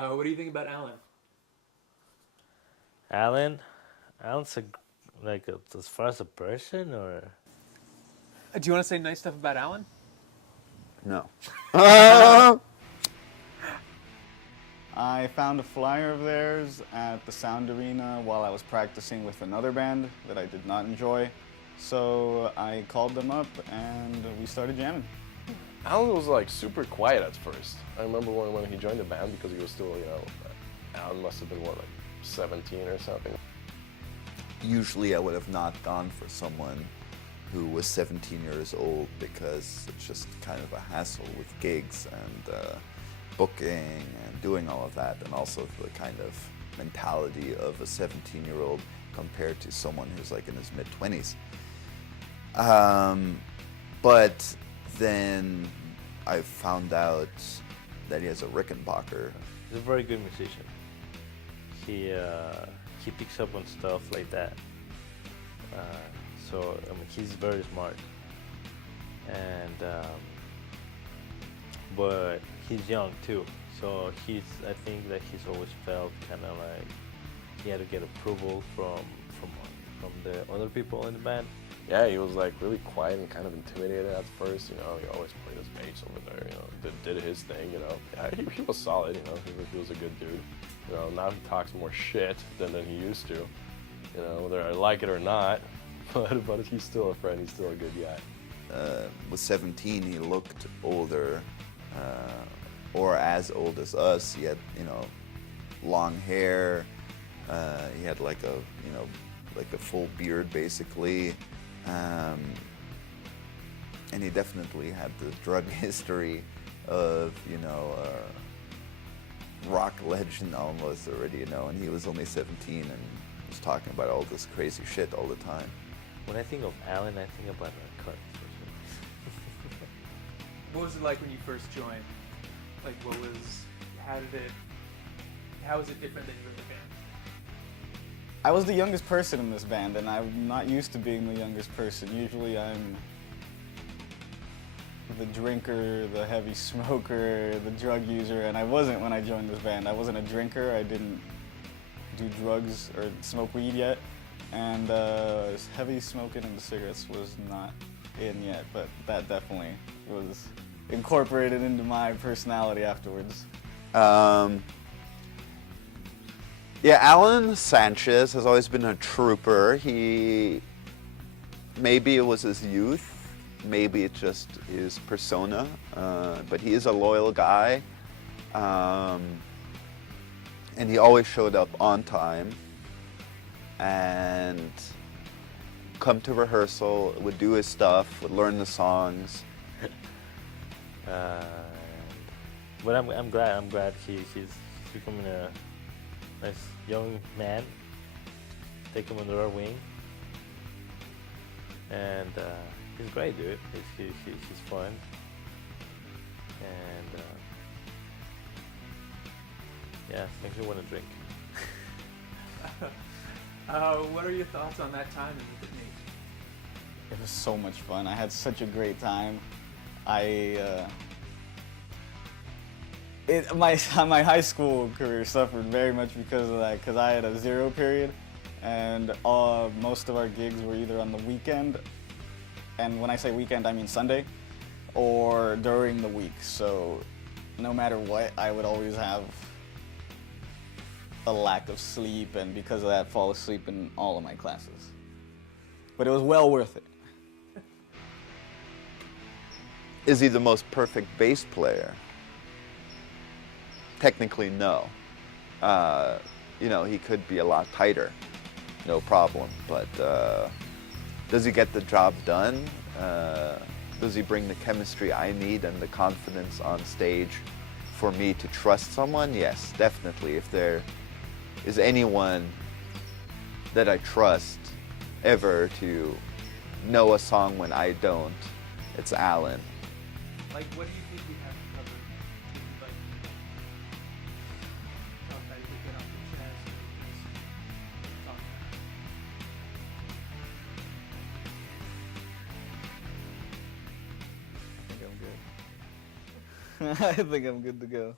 What do you think about Alan? Alan, Alan's as far as a person, or Do you want to say nice stuff about Alan? No. I found a flyer of theirs at the Sound Arena while I was practicing with another band that I did not enjoy. So I called them up and we started jamming. Alan was like super quiet at first. I remember when he joined the band because he was still, Alan must have been what, like 17 or something. Usually I would have not gone for someone who was 17 years old because it's just kind of a hassle with gigs and booking and doing all of that, and also the kind of mentality of a 17-year-old compared to someone who's like in his mid-20s. But then I found out that he has a Rickenbacker. he's a very good musician. He picks up on stuff like that. So I mean, he's very smart, and but he's young too. So I think that he's always felt kind of like he had to get approval from the other people in the band. Yeah, he was like really quiet and kind of intimidated at first. He always played his bass over there. Did his thing. Yeah, he was solid. He was a good dude. Now he talks more shit than he used to. Whether I like it or not, but he's still a friend. He's still a good guy. With 17, he looked older, or as old as us. He had, long hair. He had like a full beard, basically. And he definitely had the drug history of, rock legend almost already, and he was only 17 and was talking about all this crazy shit all the time. When I think of Alan, I think about Kurt. What was it like when you first joined? Like, how was it different than you were in the band? I was the youngest person in this band and I'm not used to being the youngest person. Usually I'm the drinker, the heavy smoker, the drug user, and I wasn't when I joined this band. I wasn't a drinker, I didn't do drugs or smoke weed yet, and heavy smoking and the cigarettes was not in yet, but that definitely was incorporated into my personality afterwards. Yeah, Alan Sanchez has always been a trooper. Maybe it was his youth, maybe it's just his persona, but he is a loyal guy, and he always showed up on time and come to rehearsal, would do his stuff, would learn the songs. But I'm glad he's becoming a nice young man. Take him under our wing, and he's great, dude. He's fun, and yeah, makes me want to drink. What are your thoughts on that time in Whitney? It was so much fun. I had such a great time. My high school career suffered very much because of that, because I had a zero period, and most of our gigs were either on the weekend, and when I say weekend, I mean Sunday, or during the week. So no matter what, I would always have a lack of sleep, and because of that, fall asleep in all of my classes. But it was well worth it. Is he the most perfect bass player? Technically, no. He could be a lot tighter, no problem. But does he get the job done? Does he bring the chemistry I need and the confidence on stage for me to trust someone? Yes, definitely. If there is anyone that I trust ever to know a song when I don't, it's Alan. Like, what do you think we haven't covered? Like, stuff that you could get off your chest or just talk I think I'm good. I think I'm good to go.